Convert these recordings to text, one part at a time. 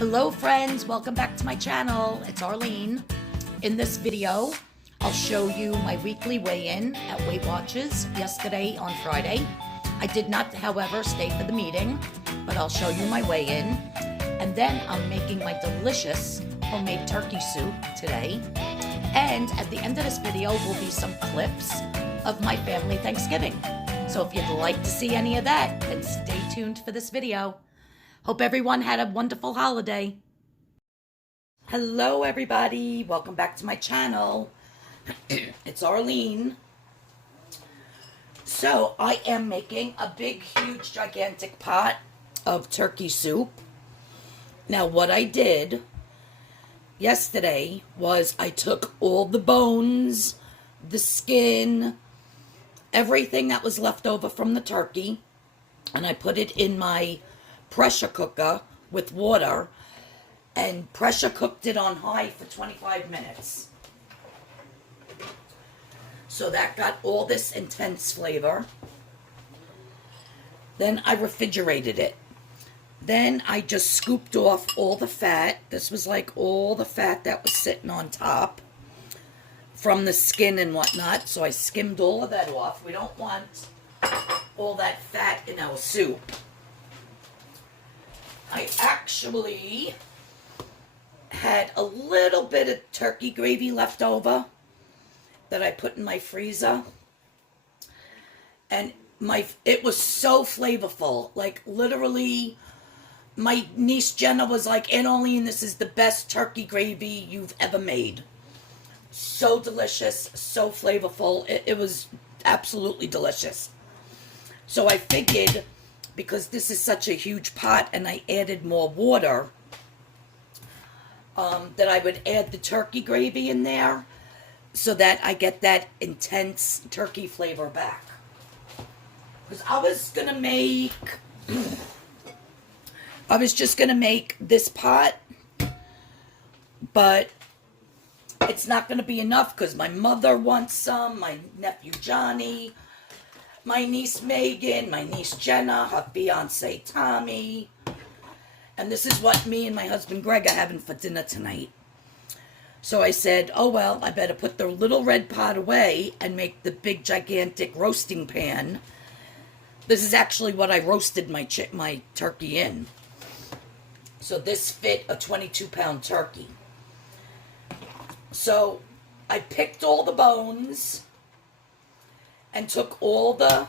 Hello friends, welcome back to my channel. It's Arlene. In this video, I'll show you my weekly weigh-in at Weight Watchers yesterday on Friday. I did not, however, stay for the meeting, but I'll show you my weigh-in. And then I'm making my delicious homemade turkey soup today. And at the end of this video will be some clips of my family Thanksgiving. So if you'd like to see any of that, then stay tuned for this video. Hope everyone had a wonderful holiday. Hello everybody, welcome back to my channel. It's Arlene. So I am making a big, huge, gigantic pot of turkey soup. Now what I did yesterday was I took all the bones, the skin, everything that was left over from the turkey, and I put it in my pressure cooker with water and pressure cooked it on high for 25 minutes. So that got all this intense flavor. Then I refrigerated it. Then I just scooped off all the fat. This was like all the fat that was sitting on top from the skin and whatnot. So I skimmed all of that off. We don't want all that fat in our soup. I actually had a little bit of turkey gravy left over that I put in my freezer. And it was so flavorful. Like literally, my niece Jenna was like, "Aunt Arlene, this is the best turkey gravy you've ever made." So delicious, so flavorful. It was absolutely delicious. So I figured, because this is such a huge pot and I added more water, that I would add the turkey gravy in there so that I get that intense turkey flavor back. Because I was just going to make this pot, but it's not going to be enough because my mother wants some, my nephew Johnny, my niece Megan, my niece Jenna, her fiance Tommy. And this is what me and my husband Greg are having for dinner tonight. So I said, oh well, I better put the little red pot away and make the big gigantic roasting pan. This is actually what I roasted my turkey in. So this fit a 22-pound turkey. So I picked all the bones and took all the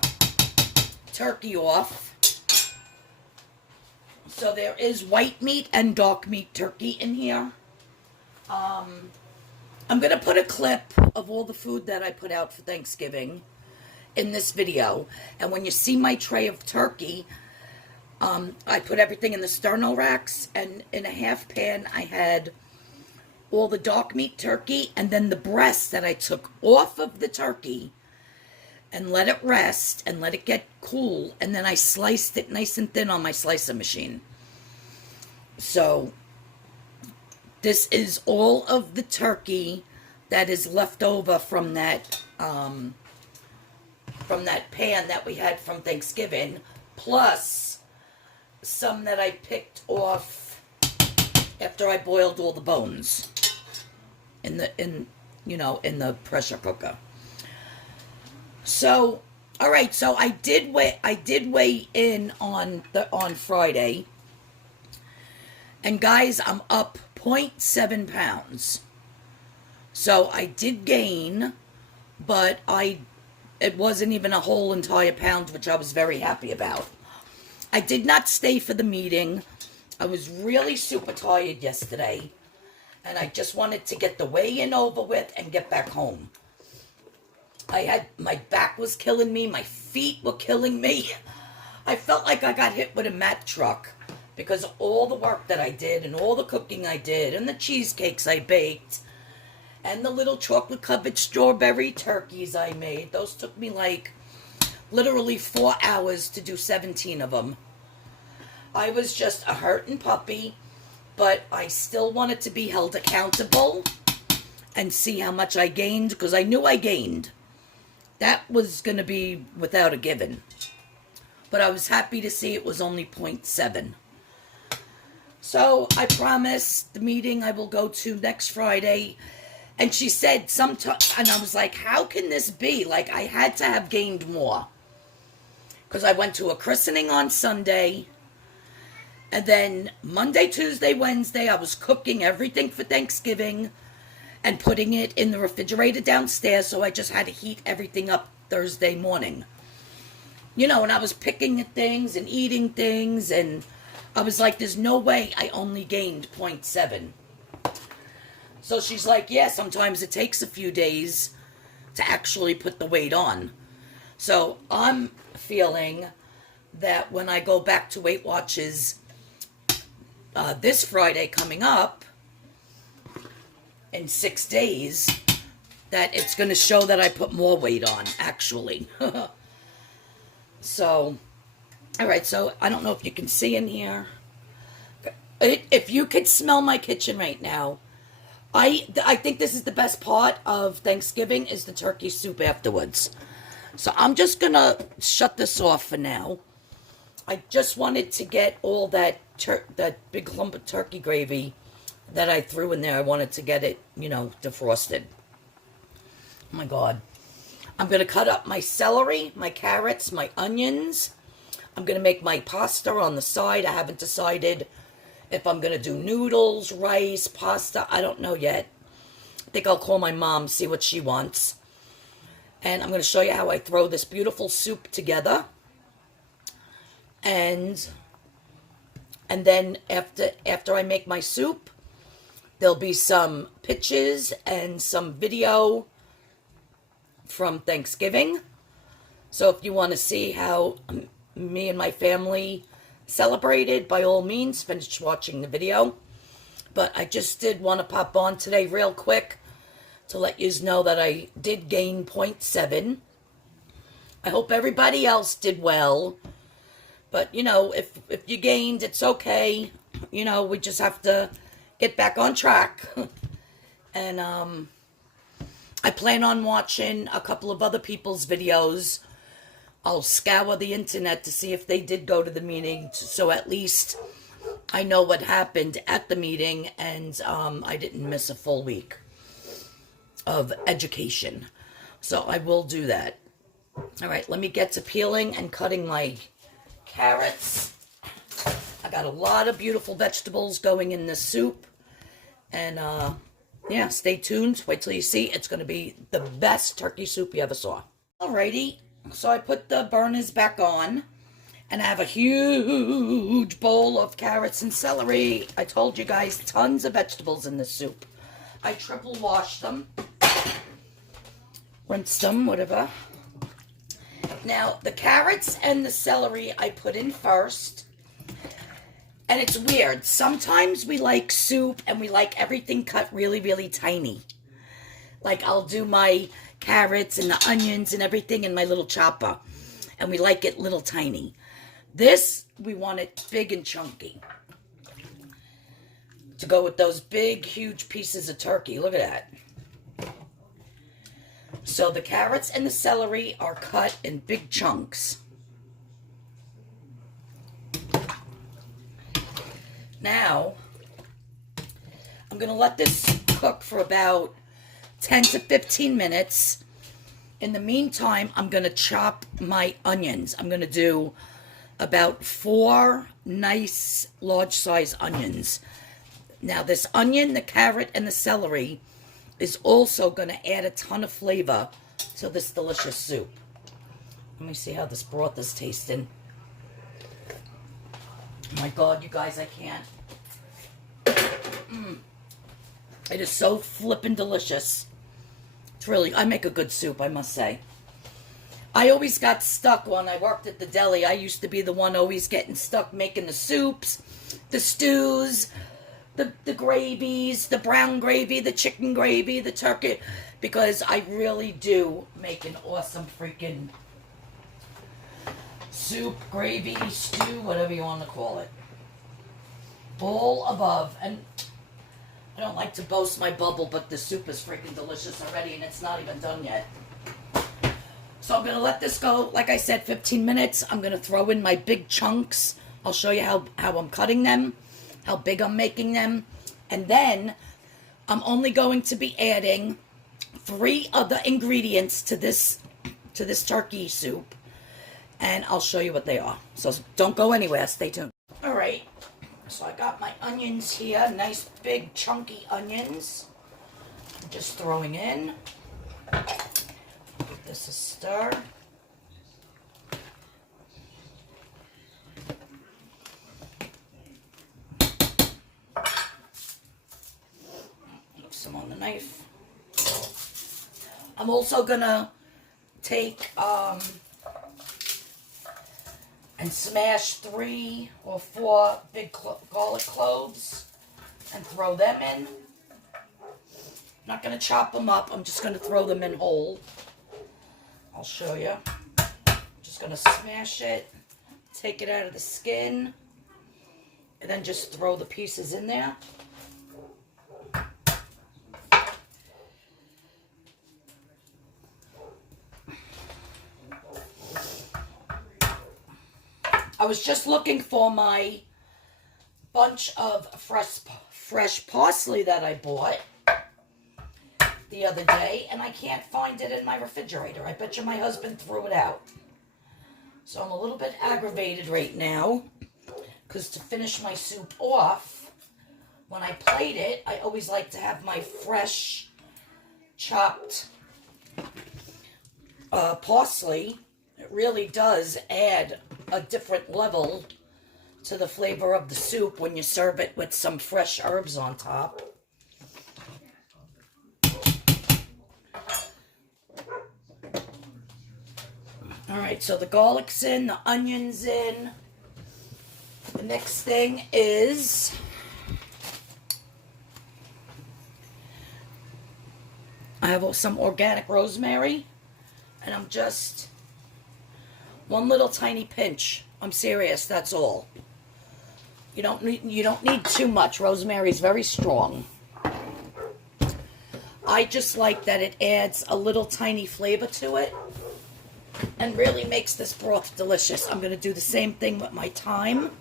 turkey off. So there is white meat and dark meat turkey in here. I'm going to put a clip of all the food that I put out for Thanksgiving in this video. And when you see my tray of turkey, I put everything in the sterno racks, and in a half pan I had all the dark meat turkey and then the breast that I took off of the turkey and let it rest and let it get cool, and then I sliced it nice and thin on my slicer machine. So this is all of the turkey that is left over from that pan that we had from Thanksgiving, plus some that I picked off after I boiled all the bones in the pressure cooker. So, all right. So I did weigh in on Friday, and guys, I'm up 0.7 pounds. So I did gain, but it wasn't even a whole entire pound, which I was very happy about. I did not stay for the meeting. I was really super tired yesterday, and I just wanted to get the weigh-in over with and get back home. My back was killing me. My feet were killing me. I felt like I got hit with a Mack truck because of all the work that I did and all the cooking I did and the cheesecakes I baked and the little chocolate-covered strawberry turkeys I made. Those took me like literally 4 hours to do 17 of them. I was just a hurting puppy, but I still wanted to be held accountable and see how much I gained, because I knew I gained. That was going to be without a given. But I was happy to see it was only 0.7. So I promised the meeting I will go to next Friday. And she said and I was like, how can this be? Like, I had to have gained more. Because I went to a christening on Sunday. And then Monday, Tuesday, Wednesday, I was cooking everything for Thanksgiving and putting it in the refrigerator downstairs. So I just had to heat everything up Thursday morning. You know, and I was picking at things and eating things. And I was like, there's no way I only gained 0.7. So she's like, yeah, sometimes it takes a few days to actually put the weight on. So I'm feeling that when I go back to Weight Watchers this Friday coming up in 6 days, that it's going to show that I put more weight on, actually. So, all right, so I don't know if you can see in here. If you could smell my kitchen right now, I think this is the best part of Thanksgiving is the turkey soup afterwards. So I'm just going to shut this off for now. I just wanted to get all that big clump of turkey gravy that I threw in there. I wanted to get it, you know, defrosted. Oh my God. I'm going to cut up my celery, my carrots, my onions. I'm going to make my pasta on the side. I haven't decided if I'm going to do noodles, rice, pasta. I don't know yet. I think I'll call my mom, see what she wants. And I'm going to show you how I throw this beautiful soup together. And then after I make my soup, there'll be some pictures and some video from Thanksgiving. So if you want to see how me and my family celebrated, by all means, finish watching the video. But I just did want to pop on today real quick to let you know that I did gain 0.7. I hope everybody else did well. But, you know, if you gained, it's okay. You know, we just have to get back on track. And I plan on watching a couple of other people's videos. I'll scour the internet to see if they did go to the meeting, so at least I know what happened at the meeting, and I didn't miss a full week of education. So I will do that. All right, let me get to peeling and cutting my carrots. I got a lot of beautiful vegetables going in this soup. And, yeah, stay tuned. Wait till you see. It's going to be the best turkey soup you ever saw. Alrighty. So I put the burners back on. And I have a huge bowl of carrots and celery. I told you guys, tons of vegetables in this soup. I triple washed them. Rinsed them, whatever. Now, the carrots and the celery I put in first. And it's weird. Sometimes we like soup and we like everything cut really, really tiny. Like I'll do my carrots and the onions and everything in my little chopper. And we like it little tiny. This, we want it big and chunky. To go with those big, huge pieces of turkey. Look at that. So the carrots and the celery are cut in big chunks. Now, I'm going to let this cook for about 10 to 15 minutes. In the meantime, I'm going to chop my onions. I'm going to do about 4 nice large-size onions. Now, this onion, the carrot, and the celery is also going to add a ton of flavor to this delicious soup. Let me see how this broth is tasting. Oh my God, you guys, I can't. It is so flippin' delicious. It's really, I make a good soup, I must say. I always got stuck when I worked at the deli. I used to be the one always getting stuck making the soups, the stews, the gravies, the brown gravy, the chicken gravy, the turkey, because I really do make an awesome freaking soup, gravy, stew, whatever you want to call it. All above. And I don't like to boast my bubble, but the soup is freaking delicious already, and it's not even done yet. So I'm going to let this go, like I said, 15 minutes. I'm going to throw in my big chunks. I'll show you how I'm cutting them. how big I'm making them. And then I'm only going to be adding 3 other ingredients to this turkey soup. And I'll show you what they are. So don't go anywhere. Stay tuned. All right. So I got my onions here. Nice big chunky onions. I'm just throwing in. Give this a stir. Some on the knife. I'm also gonna take and smash 3 or 4 big garlic cloves and throw them in. I'm not gonna chop them up. I'm just gonna throw them in whole. I'll show you. I'm just gonna smash it, take it out of the skin, and then just throw the pieces in there. I was just looking for my bunch of fresh parsley that I bought the other day, and I can't find it in my refrigerator. I bet you my husband threw it out. So I'm a little bit aggravated right now, because to finish my soup off, when I plate it, I always like to have my fresh chopped parsley. It really does add a different level to the flavor of the soup when you serve it with some fresh herbs on top. Alright, so the garlic's in, the onion's in. The next thing is I have some organic rosemary, and I'm just one little tiny pinch. I'm serious, that's all. You don't need too much. Rosemary's very strong. I just like that it adds a little tiny flavor to it and really makes this broth delicious. I'm going to do the same thing with my thyme.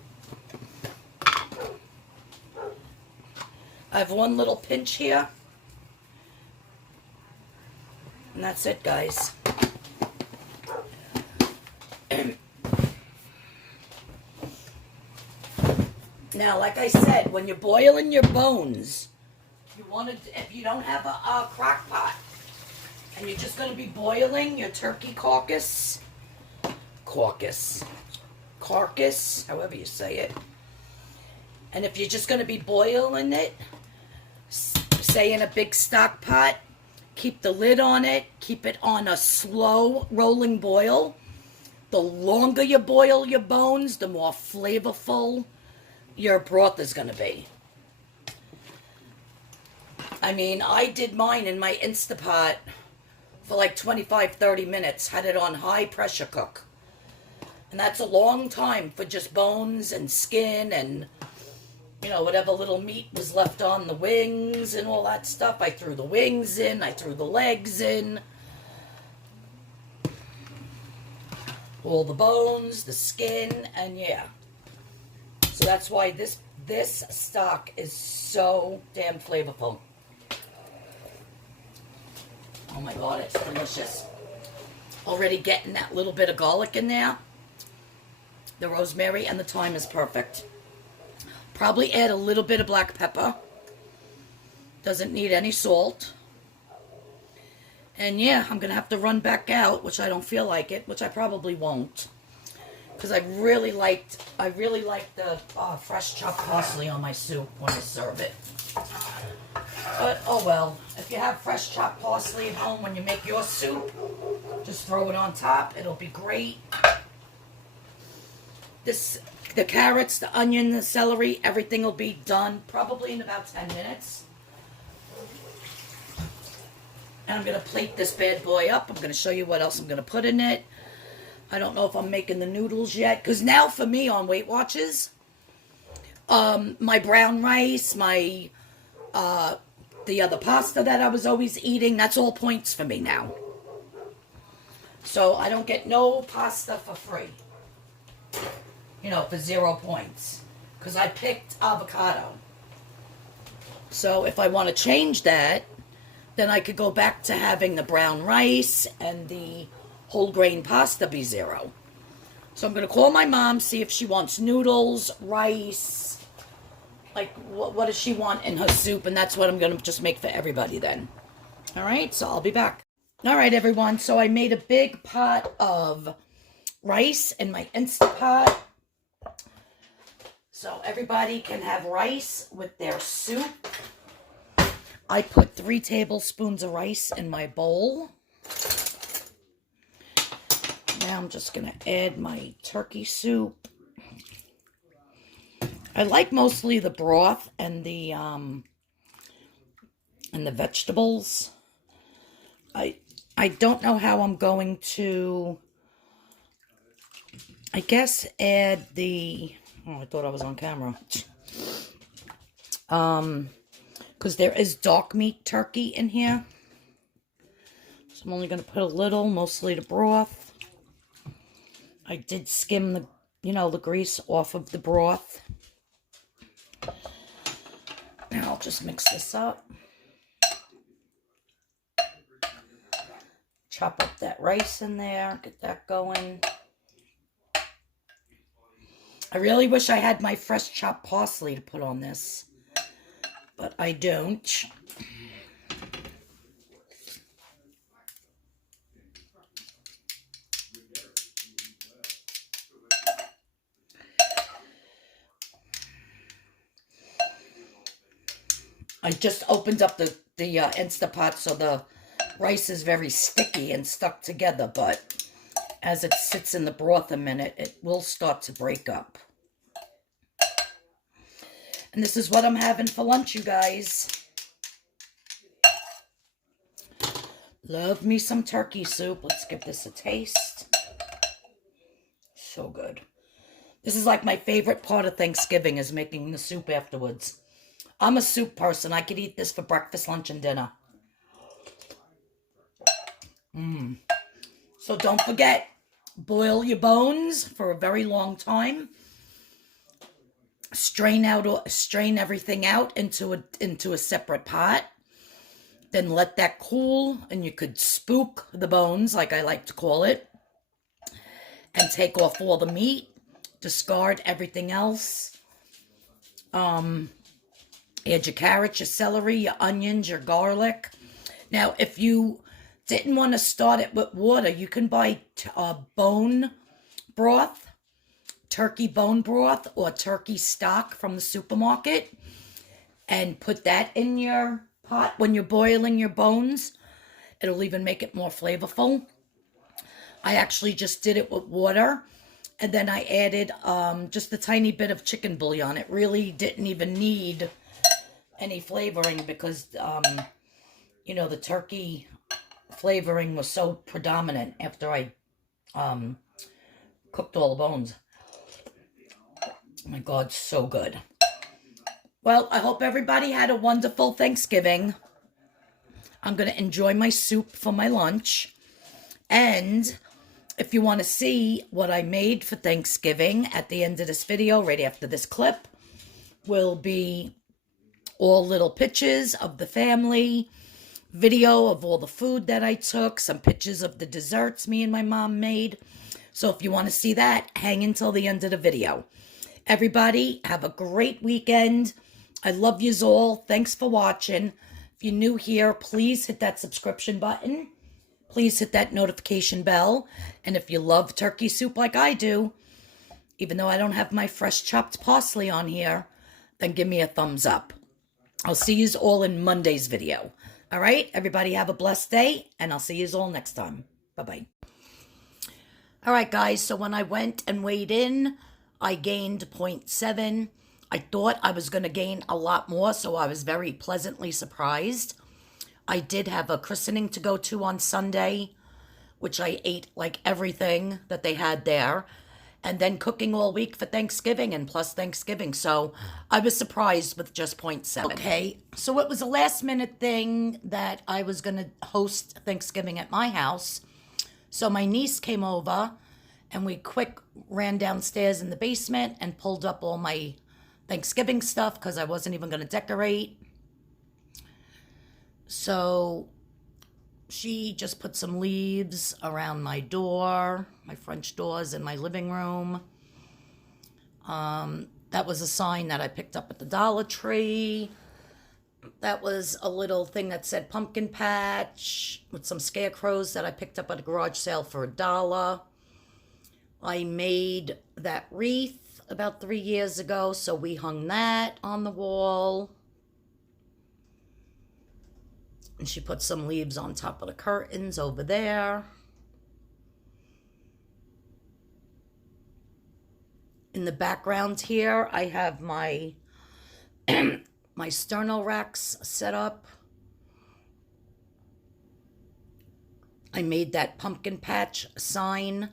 I have one little pinch here. And that's it, guys. Now, like I said, when you're boiling your bones, you want to, if you don't have a crock pot, and you're just going to be boiling your turkey carcass, however you say it, and if you're just going to be boiling it, say in a big stock pot, keep the lid on it, keep it on a slow rolling boil. The longer you boil your bones, the more flavorful your broth is going to be. I mean, I did mine in my Instapot for like 25-30 minutes, had it on high pressure cook. And that's a long time for just bones and skin and, you know, whatever little meat was left on the wings and all that stuff. I threw the wings in, I threw the legs in. All the bones, the skin, and yeah. So that's why this stock is so damn flavorful. Oh my God, it's delicious. Already getting that little bit of garlic in there. The rosemary and the thyme is perfect. Probably add a little bit of black pepper. Doesn't need any salt. And yeah, I'm going to have to run back out, which I don't feel like it, which I probably won't. Because I really liked the fresh chopped parsley on my soup when I serve it. But, oh well, if you have fresh chopped parsley at home when you make your soup, just throw it on top. It'll be great. The carrots, the onion, the celery, everything will be done probably in about 10 minutes. And I'm going to plate this bad boy up. I'm going to show you what else I'm going to put in it. I don't know if I'm making the noodles yet. Because now for me on Weight Watchers, my brown rice, my the other pasta that I was always eating, that's all points for me now. So I don't get no pasta for free. You know, for 0 points. because I picked avocado. So if I want to change that, then I could go back to having the brown rice and the whole grain pasta be 0. So I'm going to call my mom, see if she wants noodles, rice, like what does she want in her soup, and that's what I'm going to just make for everybody then. All right, so I'll be back. All right, everyone, so I made a big pot of rice in my Instant Pot. So everybody can have rice with their soup. I put 3 tablespoons of rice in my bowl. Now I'm just going to add my turkey soup. I like mostly the broth and the vegetables. I don't know how I'm going to, I guess, add the, oh, I thought I was on camera. Because there is dark meat turkey in here. So I'm only going to put a little, mostly the broth. I did skim the, the grease off of the broth. Now I'll just mix this up. Chop up that rice in there, get that going. I really wish I had my fresh chopped parsley to put on this, but I don't. I just opened up the Instant Pot, so the rice is very sticky and stuck together, but as it sits in the broth a minute, it will start to break up. And this is what I'm having for lunch, you guys. Love me some turkey soup. Let's give this a taste. So good. This is like my favorite part of Thanksgiving, is making the soup afterwards. I'm a soup person. I could eat this for breakfast, lunch, and dinner. So don't forget, boil your bones for a very long time. Strain everything out into a separate pot. Then let that cool, and you could spook the bones, like I like to call it, and take off all the meat. Discard everything else. Add your carrots, your celery, your onions, your garlic. Now, if you didn't want to start it with water, you can buy bone broth, turkey bone broth, or turkey stock from the supermarket, and put that in your pot when you're boiling your bones. It'll even make it more flavorful. I actually just did it with water, and then I added just a tiny bit of chicken bouillon. It really didn't even need any flavoring because, the turkey flavoring was so predominant after I cooked all the bones. Oh my God, so good. Well, I hope everybody had a wonderful Thanksgiving. I'm going to enjoy my soup for my lunch. And if you want to see what I made for Thanksgiving, at the end of this video, right after this clip, will be all little pictures of the family, video of all the food that I took, some pictures of the desserts me and my mom made. So if you want to see that, hang until the end of the video. Everybody, have a great weekend. I love yous all. Thanks for watching. If you're new here, please hit that subscription button. Please hit that notification bell. And if you love turkey soup like I do, even though I don't have my fresh chopped parsley on here, then give me a thumbs up. I'll see yous all in Monday's video. All right, everybody have a blessed day, and I'll see yous all next time. Bye-bye. All right, guys, so when I went and weighed in, I gained 0.7. I thought I was going to gain a lot more, so I was very pleasantly surprised. I did have a christening to go to on Sunday, which I ate like everything that they had there. And then cooking all week for Thanksgiving and plus Thanksgiving. So I was surprised with just 0.7. Okay, so it was a last minute thing that I was going to host Thanksgiving at my house. So my niece came over and we quick ran downstairs in the basement and pulled up all my Thanksgiving stuff because I wasn't even going to decorate. So she just put some leaves around my door, my French doors in my living room. That was a sign that I picked up at the Dollar Tree. That was a little thing that said pumpkin patch with some scarecrows that I picked up at a garage sale for $1. I made that wreath about 3 years ago, so we hung that on the wall. And she put some leaves on top of the curtains over there. In the background here, I have my my sternal racks set up. I made that pumpkin patch sign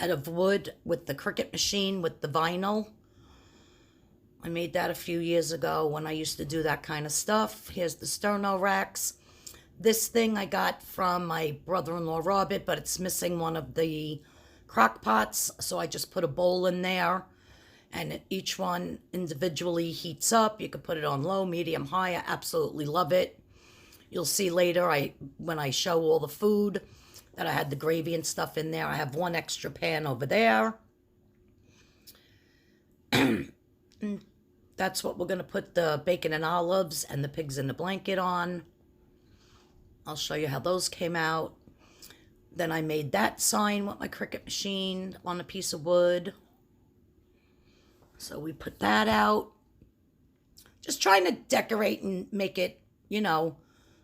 out of wood with the Cricut machine with the vinyl. I made that a few years ago when I used to do that kind of stuff. Here's the sternal racks. This thing I got from my brother-in-law Robert, but it's missing one of the crock pots, so I just put a bowl in there, and each one individually heats up. You can put it on low, medium, high. I absolutely love it. You'll see later when I show all the food that I had the gravy and stuff in there. I have one extra pan over there. And that's what we're going to put the bacon and olives and the pigs in the blanket on. I'll show you how those came out. Then I made that sign with my Cricut machine on a piece of wood. So we put that out. Just trying to decorate and make it, you know,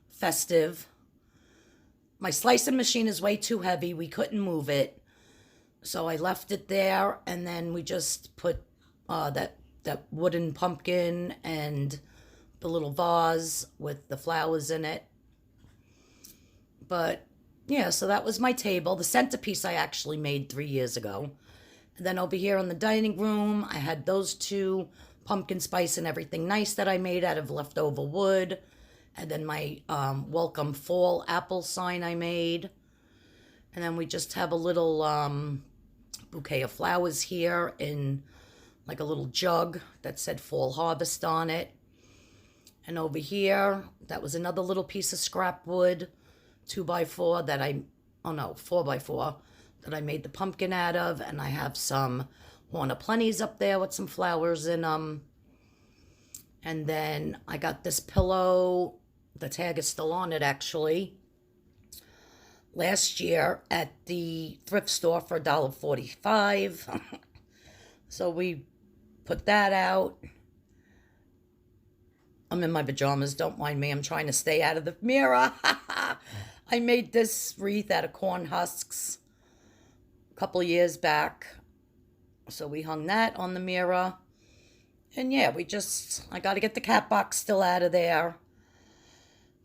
festive. My slicing machine is way too heavy. We couldn't move it. So I left it there, and then we just put that wooden pumpkin and the little vase with the flowers in it. But yeah, so that was my table. The centerpiece I actually made 3 years ago. And then over here in the dining room, I had those two pumpkin spice and everything nice that I made out of leftover wood. And then my welcome fall apple sign I made. And then we just have a little bouquet of flowers here in like a little jug that said fall harvest on it. And over here, that was another little piece of scrap wood, 2x4 that 4x4 that I made the pumpkin out of. And I have some Horn of Plenties up there with some flowers in them. And then I got this pillow. The tag is still on it, actually. Last year at the thrift store for $1.45. So we put that out. I'm in my pajamas. Don't mind me. I'm trying to stay out of the mirror. I made this wreath out of corn husks a couple of years back. So we hung that on the mirror. And yeah, I got to get the cat box still out of there.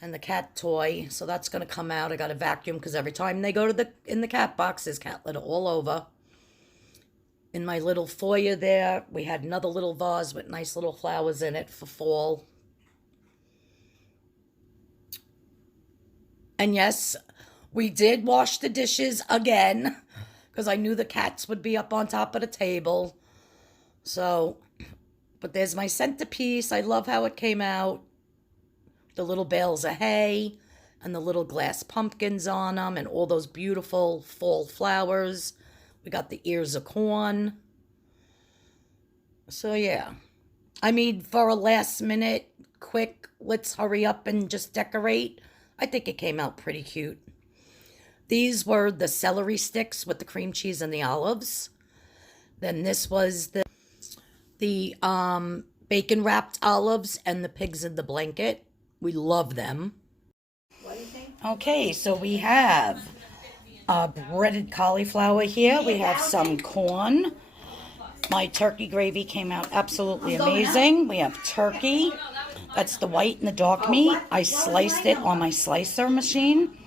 And the cat toy. So that's going to come out. I got to vacuum because every time they go in the cat box, there's cat litter all over. In my little foyer there, we had another little vase with nice little flowers in it for fall. And yes, we did wash the dishes again because I knew the cats would be up on top of the table. So, but there's my centerpiece. I love how it came out. The little bales of hay and the little glass pumpkins on them and all those beautiful fall flowers. We got the ears of corn. So yeah, I mean, for a last minute, quick, let's hurry up and just decorate, I think it came out pretty cute. These were the celery sticks with the cream cheese and the olives. Then this was the bacon wrapped olives and the pigs in the blanket. We love them. What do you think? Okay, so we have breaded cauliflower here. We have some corn. My turkey gravy came out absolutely amazing. We have turkey. That's the white and the dark meat. I sliced it on my slicer machine.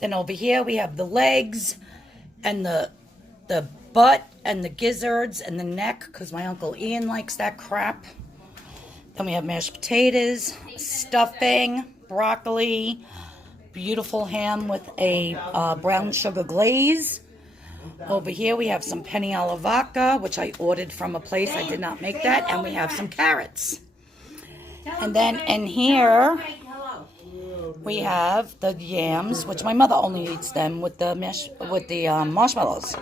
Then over here we have the legs and the butt and the gizzards and the neck because my Uncle Ian likes that crap. Then we have mashed potatoes, stuffing, broccoli, beautiful ham with a brown sugar glaze. Over here we have some penny alla vodka, which I ordered from a place. I did not make that. And we have some carrots. And then in here we have the yams, which my mother only eats them with the marshmallows.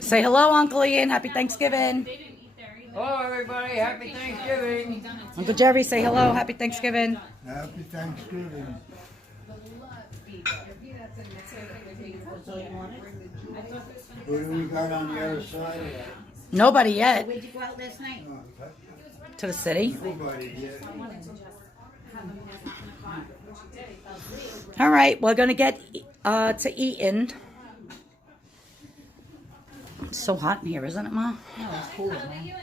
Say hello, Uncle Ian. Happy Thanksgiving. Hello, everybody. Happy Thanksgiving. Uncle Jerry, say hello. Happy Thanksgiving. Happy Thanksgiving. Who do we got on the other side of that? Nobody yet. Where'd you go out last night? To the city. Nobody yet. All right, we're going to get to eating. It's so hot in here, isn't it, Ma? No, it's cool, man.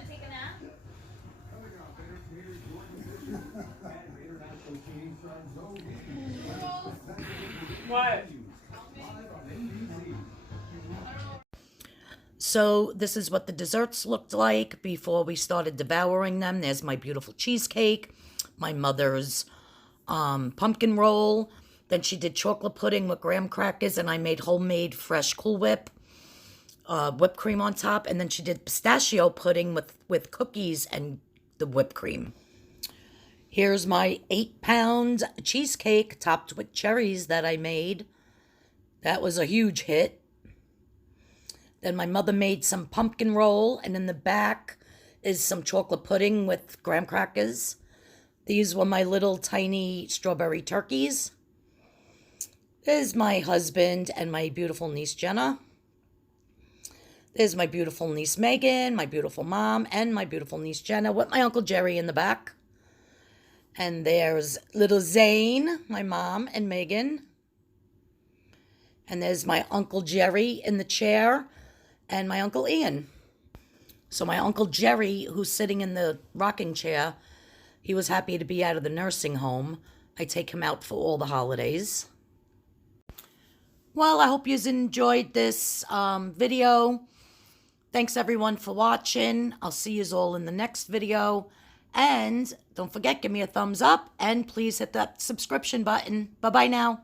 What? So this is what the desserts looked like before we started devouring them. There's my beautiful cheesecake, my mother's pumpkin roll. Then she did chocolate pudding with graham crackers, and I made homemade fresh Cool Whip, whipped cream on top. And then she did pistachio pudding with cookies and the whipped cream. Here's my 8-pound cheesecake topped with cherries that I made. That was a huge hit. Then my mother made some pumpkin roll, and in the back is some chocolate pudding with graham crackers. These were my little tiny strawberry turkeys. There's my husband and my beautiful niece Jenna. There's my beautiful niece Megan, my beautiful mom, and my beautiful niece Jenna with my Uncle Jerry in the back. And there's little Zane, my mom, and Megan. And there's my Uncle Jerry in the chair and my Uncle Ian. So my Uncle Jerry, who's sitting in the rocking chair, he was happy to be out of the nursing home. I take him out for all the holidays. Well, I hope you enjoyed this video. Thanks everyone for watching. I'll see you all in the next video. And don't forget, give me a thumbs up and please hit that subscription button. Bye-bye now.